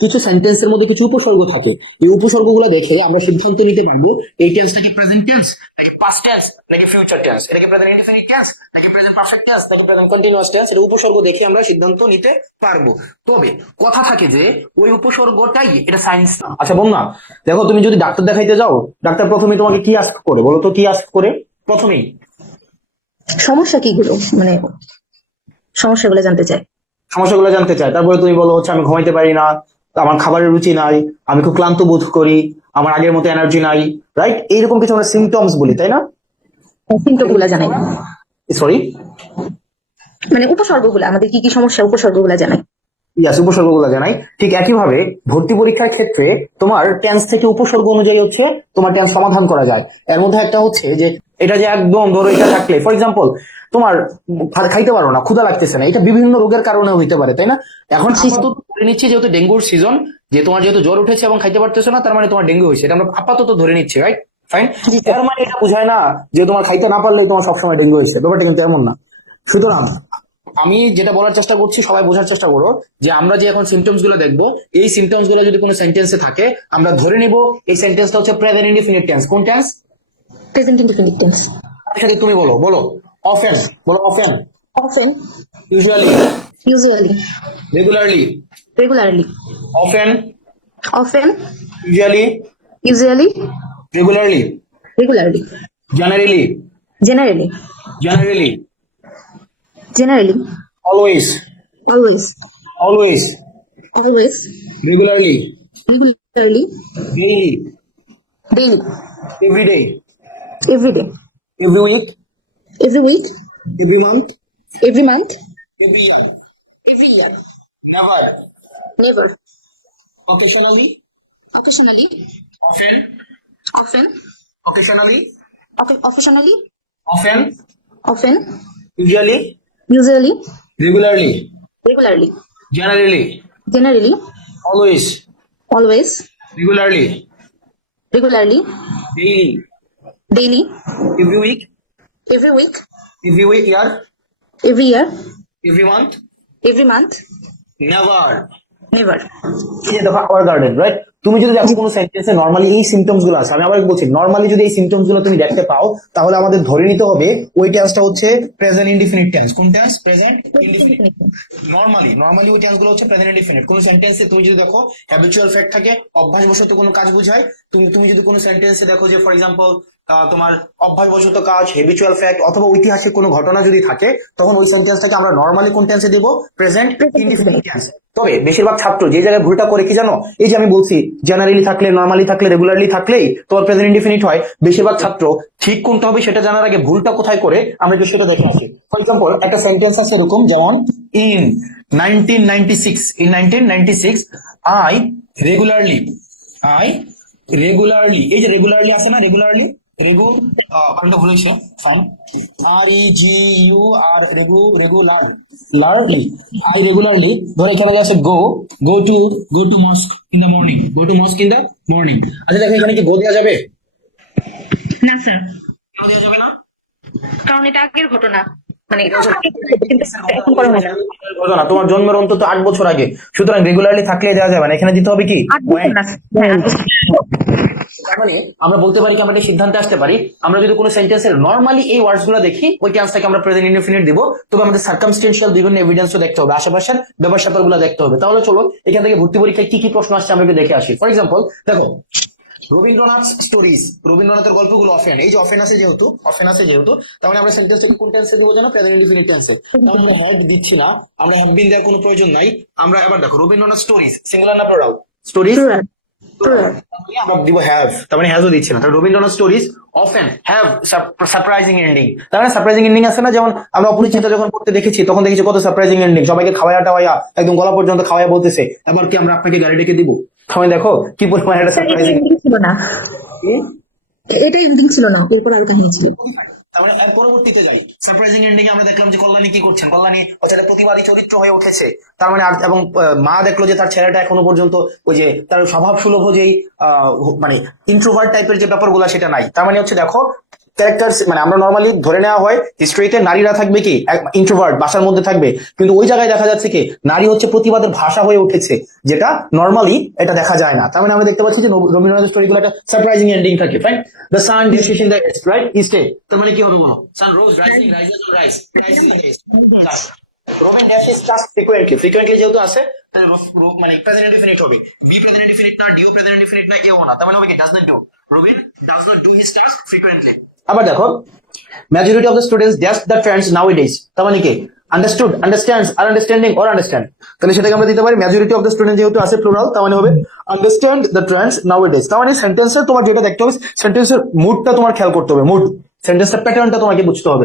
কিছু সেন্টেন্সের মধ্যে কিছু উপসর্গ থাকে। এই উপসর্গগুলো দেখে আমরা সিদ্ধান্ত নিতে পারব এই টেন্সটা কি প্রেজেন্ট টেন্স নাকি পাস্ট টেন্স নাকি ফিউচার টেন্স এটা কি প্রেজেন্ট ইনডিফিনিট টেন্স নাকি প্রেজেন্ট পারফেক্ট টেন্স নাকি প্রেজেন্ট কন্টিনিউয়াস টেন্স এর উপসর্গ দেখে আমরা সিদ্ধান্ত নিতে পারব। তবে কথা থাকে যে ওই উপসর্গটাই এটা সায়েন্স না। আচ্ছা বন্ধু দেখো তুমি যদি ডাক্তার দেখাইতে যাও ডাক্তার প্রথমে তোমাকে কি আস্ক করে? বলো তো কি আস্ক করে? প্রথমেই। সমস্যা কিগুলো মানে সমস্যাগুলো জানতে চাই। সমস্যাগুলো জানতে চায় তারপরে তুমি বলো হচ্ছে আমি ঘুমাইতে পারি না আমার খাবারের রুচি নাই আমি খুব ক্লান্ত বোধ করি আমার আগের মতো এনার্জি নাই রাইট এইরকম কিছু আমরা সিমটমস বলি তাই না? সিমটমগুলো জানাই। সরি মানে উপসর্গগুলো আমাদের কি কি সমস্যা উপসর্গগুলো জানাই। ইয়াস উপসর্গগুলো জানাই। ঠিক একইভাবে ভর্তি পরীক্ষার ক্ষেত্রে তোমার টেন্স থেকে উপসর্গ অনুযায়ী হচ্ছে তোমার টেন্স সমাধান করা যায়। এর মধ্যে একটা হচ্ছে যে এটা যে একদম ধরো এটা থাকলে ফর এক্সাম্পল তোমার খাইতে পারো না ক্ষুধা লাগতেছে না এটা বিভিন্ন রোগের কারণে হইতে পারে তাই না? এখন আপাতত ধরে নিচ্ছি যেহেতু ডেঙ্গুর সিজন যে তোমার যেহেতু জ্বর উঠেছে এবং খাইতে পারতেছো না তার মানে তোমার ডেঙ্গু হয়েছে এটা আমরা আপাতত ধরে নিচ্ছি রাইট ফাইন এর মানে এটা বোঝায় না যে তোমার খাইতে না পারলে তোমার সবসময় ডেঙ্গু হয়েছে ব্যাপারটা কিন্তু এমন না। সুতরাং আমি যেটা বলার চেষ্টা করছি সবাই বোঝার চেষ্টা করো যে আমরা যে এখন সিমটমসগুলো দেখব এই সিমটমসগুলো যদি কোনো সেন্টেন্সে থাকে আমরা ধরে নিব এই সেন্টেন্সটা হচ্ছে প্রেজেন্ট ইনডিফিনিট টেন্স কোন টেন্স প্রেজেন্ট ইনডিফিনিট টেন্স সাথে তুমি বলো বলো। অফেন বলো often often usually usually regularly regularly often often usually usually regularly regularly generally generally generally generally always always always always regularly regularly daily daily everyday everyday every week every week every month every month every year every year never never occasionally occasionally often often occasionally occasionally often often usually usually regularly regularly generally generally always always regularly regularly daily Daily? Every week? Every week? Every week, year? Every year? Every month? Every month? Never. Never. ये the our garden, right? তুমি যদি দেখো কোনো সেন্টেন্সে normally এই সিমটমসগুলো আছে, আমি আবার বলছি নর্মালি যদি এই সিমটমসগুলো তুমি দেখতে পাও, তাহলে আমাদের ধরে নিতে হবে ওই টেন্সটা হচ্ছে প্রেজেন্ট ইনডিফিনিট টেন্স কোন tense present indefinite normally normally ওই টেন্সগুলো হচ্ছে প্রেজেন্ট ইনডিফিনিট কোন সেন্টেন্সে তুমি যদি দেখো হ্যাবিচুয়াল ফ্যাক্ট থাকে, অভ্যাসবশত কোনো কাজ বোঝায়, তুমি তুমি যদি কোনো সেন্টেন্সে দেখো যে ফর এক্সাম্পল তোমার অভ্যাসবশত কাজ হেবিচুয়াল ফ্যাক্ট অথবা ঐতিহাসিক কোনো ঘটনা যদি থাকে, তখন ওই সেন্টেন্সটাকে আমরা নর্মালি কোন টেন্সে দেবো? প্রেজেন্ট ইনডিফিনিট টেন্স তবে বেশিরভাগ ছাত্র যে জায়গায় ভুলটা করে কি জানো? এই যে আমি বলছি জেনারেলি থাকলে নর্মালি থাকলে রেগুলারলি থাকলেই তোমার প্রেজেন্ট ইনডিফিনিট হয়। বেশিরভাগ ছাত্র ঠিক কোনটা হবে সেটা জানার আগে ভুলটা কোথায় করে আমরা সেটা দেখে আসি। ফর এক্সাম্পল একটা সেন্টেন্স আছে এরকম, যেমন in nineteen ninety six in nineteen ninety six I regularly I regularly এই যে রেগুলারলি আছে না রেগুলারলি রেগু আমি ভুলেছে fine R E G U R regu regular লারলি আই রেগুলারলি ধরে এখানে আছে go go to go to mosque in the morning go to mosque in the morning আচ্ছা দেখো এখানে কি গো দেওয়া যাবে? না স্যার কেন দেওয়া যাবে না? কারণ এটা আগের ঘটনা। মানে এখন করা হয় না। ঘটনা তোমার জন্মের অন্তত আট বছর আগে। সুতরাং রেগুলারলি থাকলে দেওয়া যাবে না এখানে দিতে হবে কি? না হ্যাঁ মানে আমরা বলতে পারি কি আমরা একটা সিদ্ধান্তে আসতে পারি আমরা যদি কোনো সেন্টেন্সের নর্মালি এই ওয়ার্ডসগুলো দেখি ওই টেন্সটাকে আমরা প্রেজেন্ট ইনডিফিনিট দিব তবে আমাদের সার্কামস্টেন্সিয়াল বিভিন্ন এভিডেন্সও দেখতে হবে আশেপাশের ব্যাপার স্যাপারগুলো দেখতে হবে। তাহলে চলো এখান থেকে ভর্তি পরীক্ষায় কি কি প্রশ্ন আসছে আমরা দেখে আসি। ফর এক্সাম্পল দেখো রবীন্দ্রনাথ স্টোরিজ রবীন্দ্রনাথের গল্পগুলো অফেন এই যে অফেন আছে যেহেতু অফেন আছে যেহেতু তাহলে আমরা সেন্টেন্স কোন টেন্সে দিব জানো? প্রেজেন্ট ইনডিফিনিট টেন্সে তাহলে আমরা হ্যাভ দিচ্ছি না আমরা হ্যাভ বিন দেওয়ার কোনো প্রয়োজন নাই। আমরা এবার দেখো রবীন্দ্রনাথ স্টোরিজ সিঙ্গুলার না প্লুরাল স্টোরিজ Plural. Plural. আমরা দিব হ্যাভ তার মানে হ্যাজও দিচ্ছে না। Rabindranath stories often have surprising ending তার মানে সারপ্রাইজিং এন্ডিং আছে না? যেমন আমরা অপরিচিত যখন পড়তে দেখেছি তখন দেখেছি কত সারপ্রাইজিং এন্ডিং সবাইকে খাওয়ায়া টাওয়ায়া একদম গলা পর্যন্ত খাওয়ায়া বলতেছে। এবার কি আমরা আপনাকে গাড়ি ডেকে দিব? তাহলে দেখো কি পরিমাণ একটা এটা সারপ্রাইজিং ছিল না। এটা এন্ডিং ছিল না এরপর আর কাহিনী ছিল। তারপরে পরবর্তীতে যাই। সারপ্রাইজিং এন্ডিং আমরা দেখলাম যে কল্যাণী কি করছেন? কল্যাণী ও ছেলে প্রতিবাদী চরিত্র হয়ে উঠেছে। তার মানে আর- এবং মা দেখল যে তার ছেলেটা এখনও পর্যন্ত ওই যে তার স্বভাব সুলভ যেই আহ, মানে ইন্ট্রোভার্ট টাইপের যে ব্যাপারগুলো সেটা নাই। তার মানে হচ্ছে দেখো ক্যারেক্টার মানে আমরা নর্মালি ধরে নেওয়া হয় হিস্ট্রিতে নারীরা থাকবে কি? ইন্ট্রোভার্ট বাসার মধ্যে থাকবে। কিন্তু ওই জায়গায় দেখা যাচ্ছে কি? নারী হচ্ছে প্রতিবাদের ভাষা হয়ে উঠেছে, যেটা নর্মালি এটা দেখা যায় না। তার মানে আমরা দেখতে পাচ্ছি যে রবীন্দ্রনাথের স্টোরিগুলো একটা সারপ্রাইজিং এন্ডিং থাকে fine the sun the east right ইস্টে তার মানে কি হবে বলো? Sun rose rising rises on Robin dash is just frequently frequently যেহেতু আছে মানে প্রেজেন্ট হবে। বি প্রেজেন্ট না প্রেজেন্ট না, এও না। তার মানে হবে কি? Does not do Robin does not do his task frequently আবার দেখো majority of the students dash the trends nowadays তার মানে কি? আন্ডারস্টুড আন্ডারস্ট্যান্ডস আর আন্ডারস্ট্যান্ডিং অর আন্ডারস্ট্যান্ড তাহলে সেটাকে আমরা দিতে পারি মেজরিটি অফ দ্য স্টুডেন্ট যেহেতু আছে প্লুরাল তার মানে হবে understand the trends nowadays তার মানে সেন্টেন্সের তোমার যেটা দেখতে হবে সেন্টেন্সের মুডটা তোমার খেয়াল করতে হবে মুড সেন্টেন্সের প্যাটার্নটা তোমাকে বুঝতে হবে।